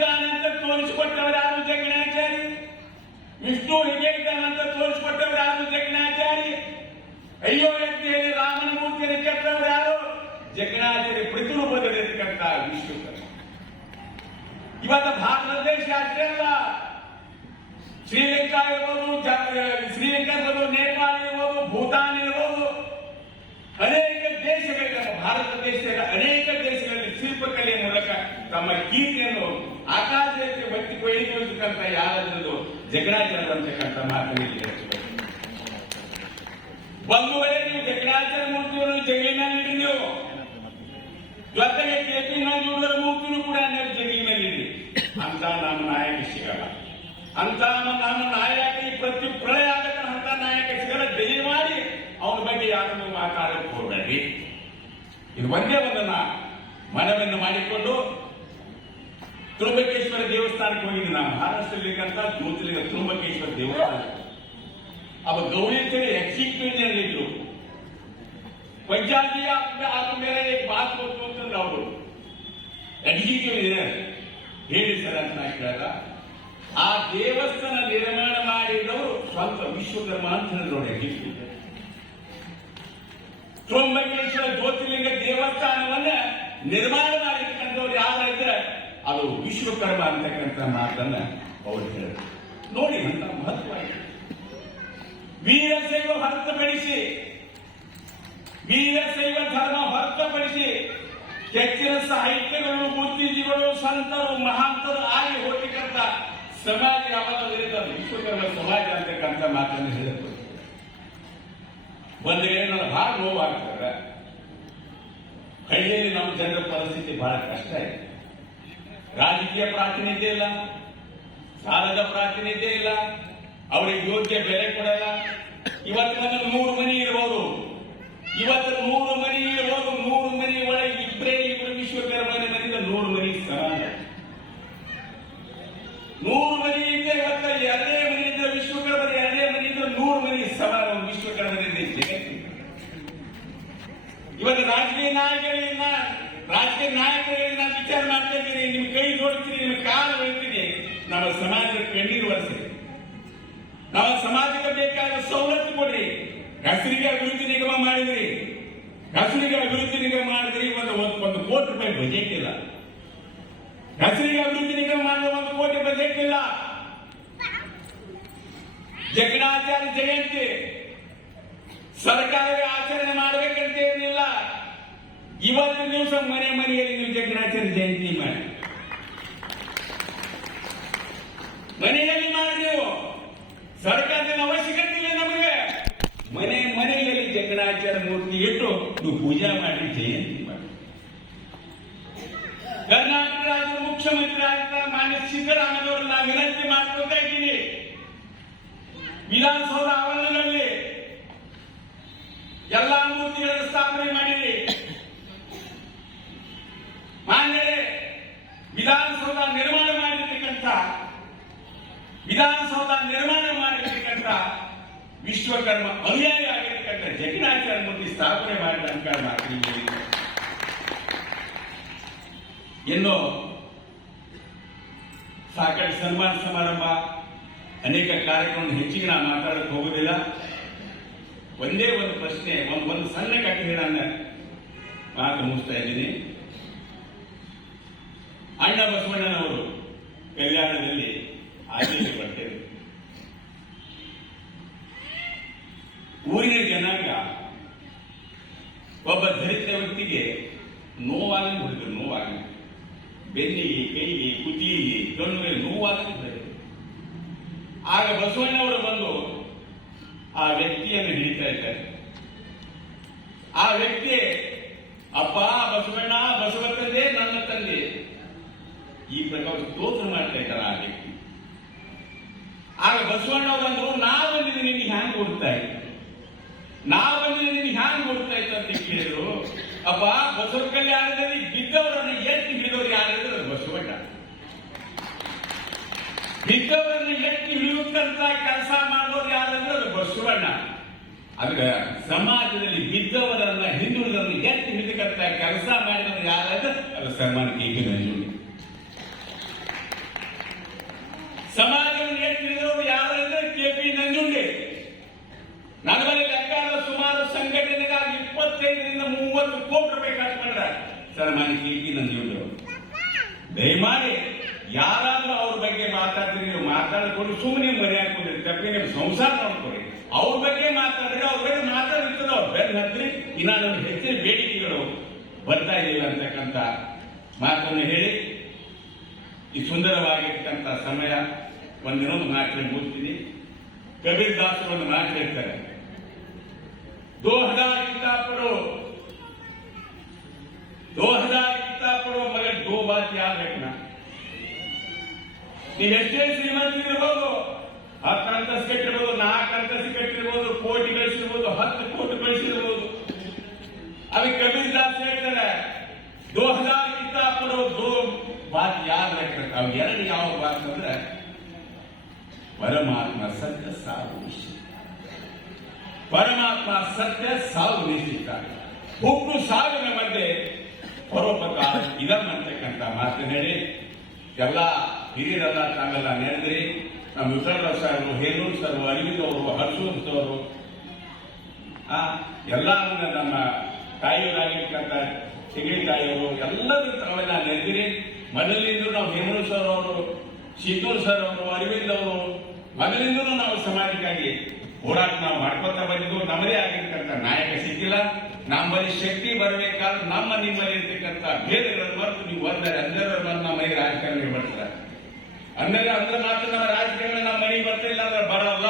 ಇದ್ದಾನೆ ಅಂತ ತೋರಿಸಿಕೊಟ್ಟವರು ಯಾರು ಜಗಣಾಚಾರಿ ವಿಷ್ಣು ಹೀಗೆ ಇದ್ದಾನೆ ಅಂತ ತೋರಿಸಿಕೊಟ್ಟವರು ಯಾರು ಜಗಣಾಚಾರಿ ಅಯ್ಯೋ ಅಂತ ಹೇಳಿ ರಾಮನ ಮೂರ್ತಿಯನ್ನು ಕೆತ್ತವರು ಯಾರು ಜಗಣಾಚಾರ್ಯ ಪ್ರತಿರೂಪದಲ್ಲಿರ್ತಕ್ಕಂಥ ವಿಶ್ವಕರ್ಮ ಇವತ್ತು ಭಾರತ ದೇಶ ಅಷ್ಟೇ ಅಲ್ಲ ಶ್ರೀಲಂಕಾ ಇರ್ಬೋದು ಜ- ಶ್ರೀಲಂಕಾ ಇರ್ಬೋದು ನೇಪಾಳ ಇರ್ಬೋದು ಭೂತಾನ್ ಇರ್ಬೋದು ಅನೇಕ ದೇಶಗಳಲ್ಲಿ ನಮ್ಮ ಭಾರತ ದೇಶದ ಅನೇಕ ದೇಶಗಳಲ್ಲಿ ಶಿಲ್ಪಕಲೆಯ ಮೂಲಕ ತಮ್ಮ ಕೀರ್ತಿಯನ್ನು ಆಕಾಶಕ್ಕೆ ಬತ್ತಿ ಕೊಯ್ದಿರ್ತಕ್ಕಂಥ ಯಾರಾದ್ರೂ ಜಗಣಾಚಾರ್ಯ ಅಂತಕ್ಕಂಥ ಹೇಳ್ತಾರೆ. ಒಂದು ವೇಳೆ ನೀವು ಜಗಣಾಚಾರ್ಯ ಮೂರ್ತಿಯನ್ನು ಜಗಲಿನ ಹಿಡಿದೆವು ಜೊತೆಗೆ ನಂಜೂರರ ಮೂರ್ತಿನೂ ಕೂಡ ನೀವು ಜಗಲಿನಲ್ಲಿದೆ ಅಂತ ನಮ್ಮ ನಾಯಕ ಸಿಗಲ್ಲ. ಅಂತ ನಮ್ಮ ನಾಯಕ ಪ್ರತಿ ಪ್ರಳಯ ಅಂತ ನಾಯಕ ಸಿಗಲ್ಲ. ದಯಮಾಡಿ ಅವನ ಬಗ್ಗೆ ಯಾರನ್ನು ಮಾತಾಡಕ್ಕೆ ಹೋಗಬೇಡಿ. ಇದು ಒಂದೇ ಒಂದನ್ನ ಮನವನ್ನು ಮಾಡಿಕೊಂಡು ತುರುಬಕೇಶ್ವರ ದೇವಸ್ಥಾನಕ್ಕೆ ಹೋಗಿದ್ದೆ ನಾವು ಮಹಾರಾಷ್ಟ್ರದಲ್ಲಿರ್ತಕ್ಕಂಥ ಜ್ಯೋತಿಲಿಂಗ ತುರುಬಕೇಶ್ವರ ದೇವಸ್ಥಾನ ಅವ ಗೌರಿ ಅಂತೇಳಿ ಎಕ್ಸಿಕ್ಯೂಟಿವ್ ಇದ್ರು पंजाबी आपने आप मेरा एक बात बोलते ಅಂತ ಅವರು ಎಕ್ಸಿಕ್ಯೂಟಿವ್ ಇದೆ ಹೇಳಿ ಸರ್ ಅಂತ ನಾ ಕೇಳಿದ ಆ ದೇವಸ್ಥಾನ ನಿರ್ಮಾಣ ಮಾಡಿದವರು ಸ್ವಂತ ವಿಶ್ವಕರ್ಮ ಅಂತ ಹೇಳಿದ್ರು ನೋಡಿ ಎಕ್ಸಿಕ್ಯೂಟಿವ್ ತ್ರೋಂಬಕೇಶ್ವರ ಜ್ಯೋತಿರ್ಲಿಂಗ ದೇವಸ್ಥಾನವನ್ನ ನಿರ್ಮಾಣ ಮಾಡಿರ್ತಕ್ಕಂಥವ್ರು ಯಾರಾದ್ರೆ ಅದು ವಿಶ್ವಕರ್ಮ ಅಂತಕ್ಕಂಥ ಮಾತನ್ನ ಅವರು ಹೇಳಿದರು. ನೋಡಿ ಅಂತ ಮಹತ್ವ ವೀರಶೈವ ಹೊರತುಪಡಿಸಿ ವೀರಶೈವ ಧರ್ಮ ಹೊರತುಪಡಿಸಿ ಹೆಚ್ಚಿನ ಸಾಹಿತ್ಯಗಳು, ಬುದ್ಧಿಜೀವಿಗಳು, ಸಂತರು, ಮಹಾಂತರು ಆಗಿ ಹೋಗ್ತಕ್ಕಂಥ ಸಮಾಜ ಯಾವಾಗ ವಿಶ್ವಕರ್ಮ ಸಮಾಜ ಅಂತಕ್ಕಂಥ ಮಾತನ್ನು ಹೇಳಿದ್ರು. ಒಂದು ವೇಳೆ ಭಾಳ ನೋವಾಗ್ತಾರೆ ಹಳ್ಳಿಯಲ್ಲಿ ನಮ್ಮ ಜನರ ಪರಿಸ್ಥಿತಿ ಬಹಳ ಕಷ್ಟ ಇದೆ. ರಾಜಕೀಯ ಪ್ರಾತಿನಿಧ್ಯ ಇಲ್ಲ, ಸಾಲದ ಪ್ರಾತಿನಿಧ್ಯ ಇಲ್ಲ, ಅವರಿಗೆ ಯೋಗ್ಯ ಬೆಲೆ ಕೊಡಲ್ಲ. ಇವತ್ತು ಮೂರು ಮನಿ ಇರಬಹುದು ಇವತ್ತು ಮೂರು ಮನಿ ಇರಬಹುದು ಮೂರು ಮನಿ ಒಳಗೆ ಇಬ್ಬರೇ ಇಬ್ಬರು ವಿಶ್ವಕರ್ಮನ ಮನೆಯಿಂದ ನೂರು ಮನಿ ಸಮಾನ ನೂರು ಮನೆಯಿಂದ ಇವತ್ತ ಎರಡೇ ಮನೆಯಿಂದ ವಿಶ್ವಕರ್ಮನ ಎರಡೇ ಮನೆಯಿಂದ ನೂರು ಮನಿ ಸಮಾನ ವಿಶ್ವಕರ್ಮನಿಂದ ಇವತ್ತು ರಾಜಕೀಯ ನಾಯಕರಿಂದ ರಾಜಕೀಯ ನಾಯಕರಿಗೆ ನಾನು ವಿಚಾರ ಮಾಡ್ತಾ ಇದ್ದೀನಿ. ನಿಮ್ ಕೈ ಜೋಡಿಸ್ತೀನಿ ನಿಮ್ ಕಾಲು ಹೊಡಿತೀನಿ ನಮ್ಮ ಸಮಾಜದ ಕಣ್ಣೀರು ಒರೆಸಿ. ನಮ್ಮ ಸಮಾಜಕ್ಕೆ ಬೇಕಾದ ಸವಲತ್ತು ಕೊಡ್ರಿ. ಹಸಿರಿಗೆ ಅಭಿವೃದ್ಧಿ ನಿಗಮ ಮಾಡಿದ್ರಿ. ಹಸಿರಿಗೆ ಅಭಿವೃದ್ಧಿ ನಿಗಮ ಮಾಡಿದ್ರಿ. ಒಂದು- ಒಂದು ಕೋಟಿ ರೂಪಾಯಿ ಬಜೆಟ್ ಇಲ್ಲ. ಹಸಿರಿಗೆ ಅಭಿವೃದ್ಧಿ ನಿಗಮ ಮಾಡಿದ ಒಂದು ಕೋಟಿ ಬಜೆಟ್ ಇಲ್ಲ. ಜಗಣಾಚಾರ್ಯ ಜಯಂತಿ. ಸರ್ಕಾರವೇ ಆಚರಣೆ ಮಾಡಬೇಕಂತ ಏನಿಲ್ಲ. ಇವತ್ತು ದಿವಸ ಮನೆ ಮನೆಯಲ್ಲಿ ನೀವು ಜಗನ್ನಾಚಾರ್ಯ ಜಯಂತಿ ಮಾಡಿ. ಮನೆಯಲ್ಲಿ ಮಾಡಿ ನೀವು. ಸರ್ಕಾರದ ಅವಶ್ಯಕತೆ ಇಲ್ಲ ನಮಗೆ. ಮನೆ ಮನೆಯಲ್ಲಿ ಜಗನ್ನಾಚಾರ್ಯ ಮೂರ್ತಿ ಇಟ್ಟು ನೀವು ಪೂಜೆ ಮಾಡಿ, ಜಯಂತಿ ಮಾಡಿ. ಕರ್ನಾಟಕ ರಾಜ್ಯದ ಮುಖ್ಯಮಂತ್ರಿ ಆಗಿದ್ದ ಮಾನ್ಯ ಸಿದ್ದರಾಮಯ್ಯವರು ನಾನು ವಿನಂತಿ ಮಾಡ್ಕೊತಾ ಇದ್ದೀನಿ. ವಿಧಾನಸೌಧ ಆವರಣದಲ್ಲಿ ಎಲ್ಲಾ ಮೂರ್ತಿಗಳನ್ನು ಸ್ಥಾಪನೆ ಮಾಡಿರಿ ಮಾನ್ಯರೇ ವಿಧಾನಸೌಧ ನಿರ್ಮಾಣ ಮಾಡಿರ್ತಕ್ಕಂಥ ವಿಧಾನಸೌಧ ನಿರ್ಮಾಣ ಮಾಡಿರ್ತಕ್ಕಂಥ ವಿಶ್ವಕರ್ಮ ಅನುಯಾಯಿ ಆಗಿರ್ತಕ್ಕಂಥ ಮೂರ್ತಿ ಸ್ಥಾಪನೆ ಮಾಡಿದ ಅಂಕಾರ ಮಾಡ್ತೀನಿ ಇನ್ನು ಸಾಕಷ್ಟು ಸನ್ಮಾನ ಸಮಾರಂಭ ಅನೇಕ ಕಾರ್ಯಕ್ರಮ ಹೆಚ್ಚಿಗೆ ನಾನು ಮಾತಾಡಕ್ಕೆ ಹೋಗುದಿಲ್ಲ. ಒಂದೇ ಒಂದು ಪ್ರಶ್ನೆ, ಒಂದು ಒಂದು ಸಣ್ಣ ಕಟ್ಟಿಗೆ ನನ್ನ ಮಾತು ಮುಗಿಸ್ತಾ ಇದ್ದೀನಿ. ಅಣ್ಣ ಬಸವಣ್ಣನವರು ಕಲ್ಯಾಣದಲ್ಲಿ ಆಚರಣೆ ಬರ್ತೇವೆ ಊರಿನ ವ್ಯಕ್ತಿಗೆ ನೋವಾಗಿ ಹೊಡೆದರು ನೋವಾಗಿ ಬೆನ್ನಿಗೆ, ಕೈಗೆ ಕುತ್ತಿಗೆ ಕಣ್ಣಿಗೆ ನೋವಾಗಿ ಹೊಡೆದರು ಆಗ ಬಸವಣ್ಣವರು ಬಂದು ಆ ವ್ಯಕ್ತಿಯನ್ನು ಹಿಡಿತಾ ಇದ್ದಾರೆ. ಆ ವ್ಯಕ್ತಿ ಅಪ್ಪ ಬಸವಣ್ಣ, ಬಸವ ತಂದೆ, ನನ್ನ ತಂದೆ. ಈ ಪ್ರಕಾರ ಸ್ತೋತ್ರ ಮಾಡ್ತಾ ಇದ್ದಾರೆ ಆ ವ್ಯಕ್ತಿ. ಆಗ ಬಸವಣ್ಣ ಬಂದು ನಾ ಬಂದಿದ್ದೀನಿ ನಿನಗೆ ಹ್ಯಾಂಗ್ ಕೊಡ್ತಾ ಇದ್ದೆ ನಾ ಬಂದಿದ್ದೀನಿ ಹ್ಯಾಂಗ್ ಕೊಡ್ತಾ ಇತ್ತು ಅಂತ ಕೇಳಿದ್ರು. ಅಪ್ಪ ಬಸವ ಕಲ್ಯಾಣದಲ್ಲಿ ಬಿದ್ದವರನ್ನು ಎತ್ತಿ ಹಿಡಿದವರು ಯಾರಿದ್ರು ಬಸವಣ್ಣ. ಬಿದ್ದವರನ್ನು ಎತ್ತಿ ಹಿಡಿಯುತ್ತಂತ ಕೆಲಸ ಮಾಡೋರು ಯಾರಂದ್ರೆ ಅದು ಬಸವಣ್ಣ. ಅದಕ್ಕೆ ಸಮಾಜದಲ್ಲಿ ಬಿದ್ದವರನ್ನ, ಹಿಂದುಳಿದವರನ್ನು ಎತ್ತಿ ಹಿಡಿದಕ್ಕಂತ ಕೆಲಸ ಮಾಡಿದವರು ಯಾರಾದ್ರೆ ಅದು ಸನ್ಮಾನ ಕೆ. ಪಿ ನಂಜುಂಡಿ. ಸಮಾಜವನ್ನು ಎತ್ತಿದವರು ಯಾರಂದ್ರೆ ಕೆ. ಪಿ. ನಂಜುಂಡಿ. ಮನೆ ಲೆಕ್ಕ ಸುಮಾರು ಸಂಘಟನೆಗಾಗಿ ಇಪ್ಪತ್ತೈದರಿಂದ ಮೂವತ್ತು ಕೋಟಿ ರೂಪಾಯಿ ಖರ್ಚು ಮಾಡಿದ ಸರ್ ಕೆ ಪಿ ನನ್ನ ಅವರು. ದಯಮಾಡಿ ಯಾರಾದ್ರೂ ಅವ್ರ ಬಗ್ಗೆ ಮಾತಾಡ್ತೀರಿ, ನೀವು ಮಾತಾಡಿಕೊಂಡು ಸುಮ್ಮನೆ ಮನೆ ಹಾಕೊಂಡಿರಿ ತಪ್ಪಿ ನಿಮ್ಮ ಸಂಸಾರ ಮಾಡ್ಕೊಡಿ ಅವ್ರ ಬಗ್ಗೆ ಮಾತಾಡಿದ್ರೆ ಅವ್ರ ಬಗ್ಗೆ ಮಾತಾಡಿರ್ತದೆ ಅವ್ರು ಬೆನ್ನ ಹತ್ರಿ ಇನ್ನ ಹೆಚ್ಚಿನ ಬೇಡಿಕೆಗಳು ಬರ್ತಾ ಇದಿಲ್ಲ ಅಂತಕ್ಕಂಥ ಮಾತನ್ನು ಹೇಳಿ. ಈ ಸುಂದರವಾಗಿರ್ತಕ್ಕಂಥ ಸಮಯ, ಒಂದಿನೊಂದು ಮಾತಿನ ಮುಗಿಸ್ತೀನಿ. ಕಬೀರ್ ದಾಸರು ಒಂದು ಮಾತು ಹೇಳ್ತಾರೆ. दो हजार किताब पढ़ो दो हजार किताब पढ़ो मगर दो बात याद रखना ನೀವು ಎಷ್ಟೇ ಶ್ರೀಮಂತರಿರ್ಬೋದು ಹತ್ತು ಅಂತಸ್ತು ಕಟ್ಟಿರ್ಬೋದು ನಾಲ್ಕು ಅಂತಸ್ತು ಕಟ್ಟಿರ್ಬೋದು ಕೋಟಿ ಗಳಿಸಿರ್ಬೋದು ಹತ್ತು ಕೋಟಿ ಗಳಿಸಿರ್ಬೋದು ಅದಕ್ಕೆ ಕಬೀರ್ ದಾಸ್ ಹೇಳ್ತಾರೆ ದೋ ಹಜಾರ್ ಕಿತಾಬ್ ಪಡೋ ದೋ ಬಾತ್ ಯಾದ್ ರಖಬೇಕು ಅವ್ ಎರಡು ಯಾವ ಬಾತ್ ಅಂದ್ರೆ ಪರಮಾತ್ಮ ಸತ್ಯ ಸಾವು ನಿಶ್ಚಿತ ಪರಮಾತ್ಮ ಸತ್ಯ ಸಾವು ನಿಶ್ಚಿತ ಹುಟ್ಟು ಸಾವಿನ ಮಧ್ಯೆ ಪರೋಪಕಾರ ಇದಂ ಅಂತಕ್ಕಂಥ ಮಾತು ಹೇಳಿ. ಎಲ್ಲ ಹಿರಿಯರೆಲ್ಲ ತಾವೆಲ್ಲ ನೆನೆದ್ರಿ ನಮ್ಮ ವಿಠಲರಾವ್ ಸಾಹೇಬರು ಹೇರೂರು ಸರ್ ಅರಿವಿದವರು ಅವರು ಹರ್ಷೂರ್ ಅವರು ಎಲ್ಲರನ್ನ ನಮ್ಮ ತಾಯಿಯವರಾಗಿರ್ತಕ್ಕಂಥ ಸಿಗಡಿ ತಾಯಿಯವರು ಎಲ್ಲರೂ ತಾವೆಲ್ಲ ನೆನೆದಿರಿ ಮೊದಲಿನಿಂದ ನಾವು ಹೇಮೂರು ಸರ್ ಅವರು ಸಿದ್ದೂರು ಸರ್ ಅವರು ಅರವಿಂದ್ ಅವರು ನಾವು ಸಮಾಜಕ್ಕಾಗಿ ಹೋರಾಟ ನಾವು ಮಾಡ್ಕೊತಾ ಬಂದಿದ್ದು ನಮ್ಮದೇ ಆಗಿರ್ತಕ್ಕಂಥ ನಾಯಕ ಸಿಕ್ಕಿಲ್ಲ. ನಮ್ಮಲ್ಲಿ ಶಕ್ತಿ ಬರಬೇಕಾದ್ರೆ ನಮ್ಮ ನಿಮ್ಮಲ್ಲಿ ಇರ್ತಕ್ಕಂಥ ಭೇದಗಳನ್ನು ಮರೆತು ನೀವು ಒಂದರೆ ಅಂದರೆ ಬಂದು ನಮ್ಮ ಮನೆಗೆ ರಾಜಕಾರಣಿಗೆ ಬರ್ತಾರೆ. ಅಂದರೆ ಅಂದ್ರೆ ಮಾತ್ರ ನಮ್ಮ ರಾಜಕಾರಣ ನಮ್ಮ ಮನೆಗೆ ಬರ್ತಾ ಇಲ್ಲ ಅಂದ್ರೆ ಬರಲ್ಲ.